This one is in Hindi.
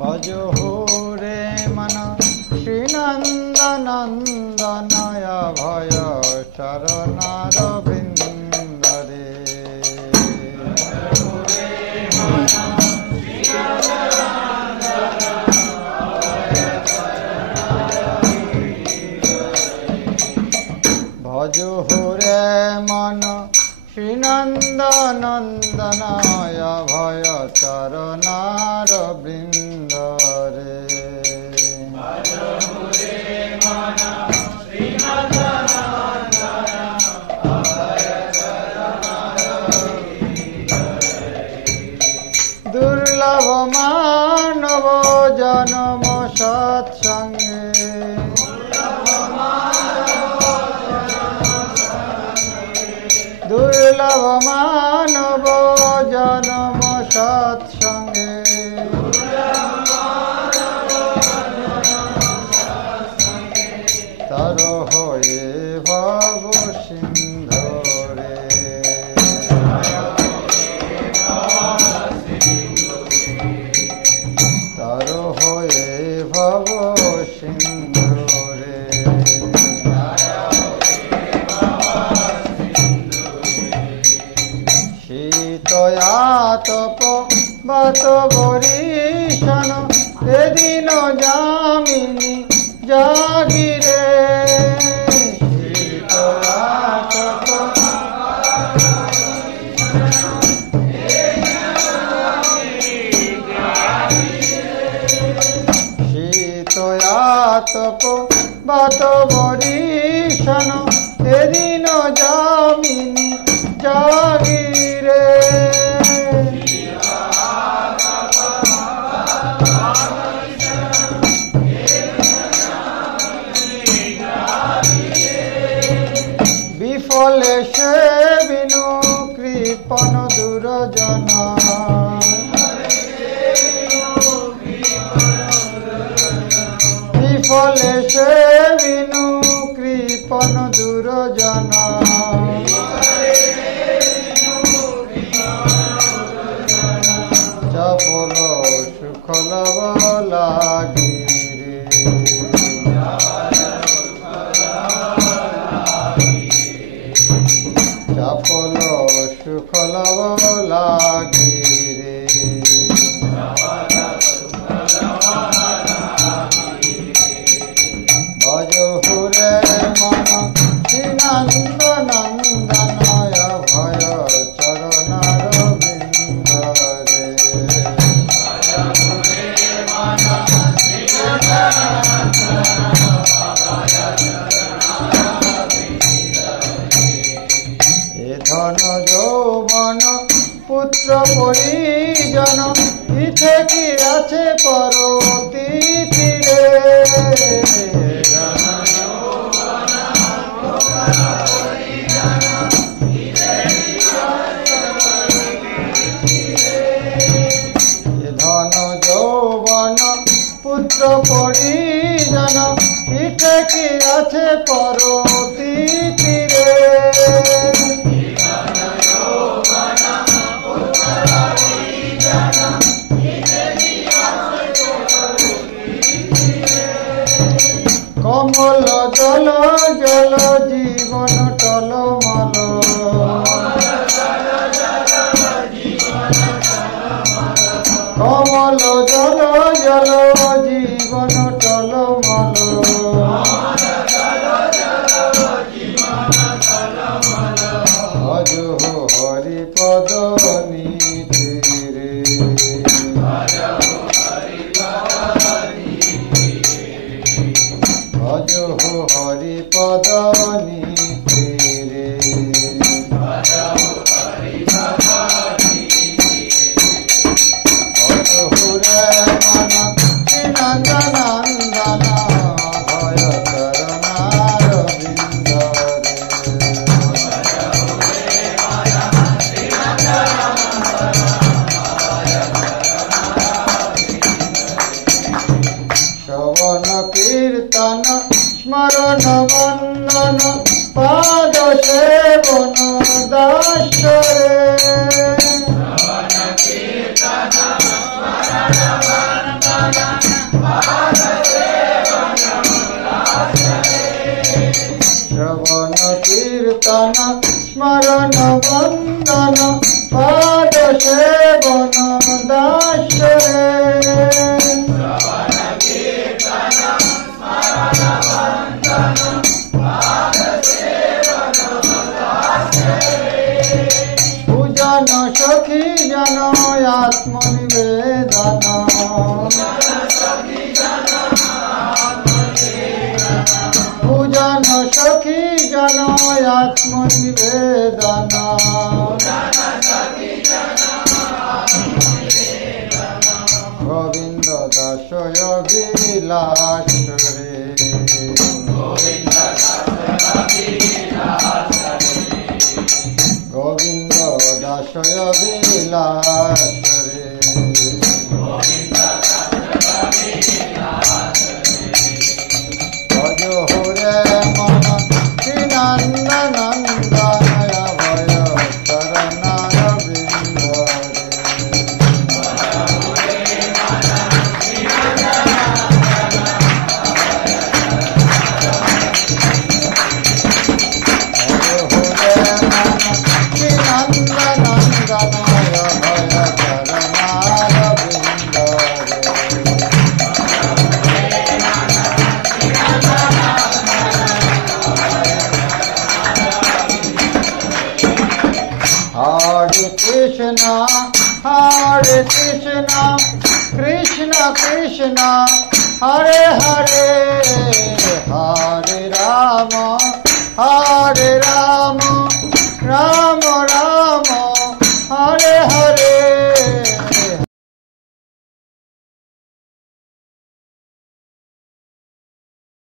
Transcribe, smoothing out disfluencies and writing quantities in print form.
भजो रे मन श्रीनन्दनन्दनय भय चरणारविन्द रे भजो रे मन श्रीनन्दनन्दनय भय चरणारविन्द रे दुर्लभ मानव जन्म सत्संगे दुर्लभ मानव जन्म सत्संगे तर होए भव सिंधु रे तर होए भव सिंधु रे तप बात बरीशन एदिन जामिनी जागिरे शीतया तप बात बरीशन एदिन जामिनी जागिरे विफले से बिनु कृपण दुर्जना विफले से बिनु कृपण दुर्जना चपल सुखल लागी चपल सुखल लागी रे भजो रे मन श्रीनन्दनन्दनय भय चरणारविन्द रे धन যৌবন পুত্র পরিজন ইথে কি আছে পরতীরে ধন যৌবন পুত্র পরিজন ইথে কি আছে পরতীরে কমল জল জল জীবন টলমল কমল জল জল জীবন টলমল ভজো হরি পদ নীতি রে ভজো হরি পদ নীতি রে ভজো রে মন শ্রীনন্দনন্দন ভয় চরণারবিন্দ রে শ্রবণ কীর্তন স্মরণ বন্দন পাদ সেবন দাস রে पूजन सखी जन आत्मनिवेदन पूजन सखी जन आत्मनिवेदन गोविंद दासय विलास रे गोविंद दासय विलास रे भज होरे मन श्री नंद नंदनय भय चरणार बिंद Hare Krishna, Krishna Krishna, Hare Hare, Hare Rama, Hare Rama, Rama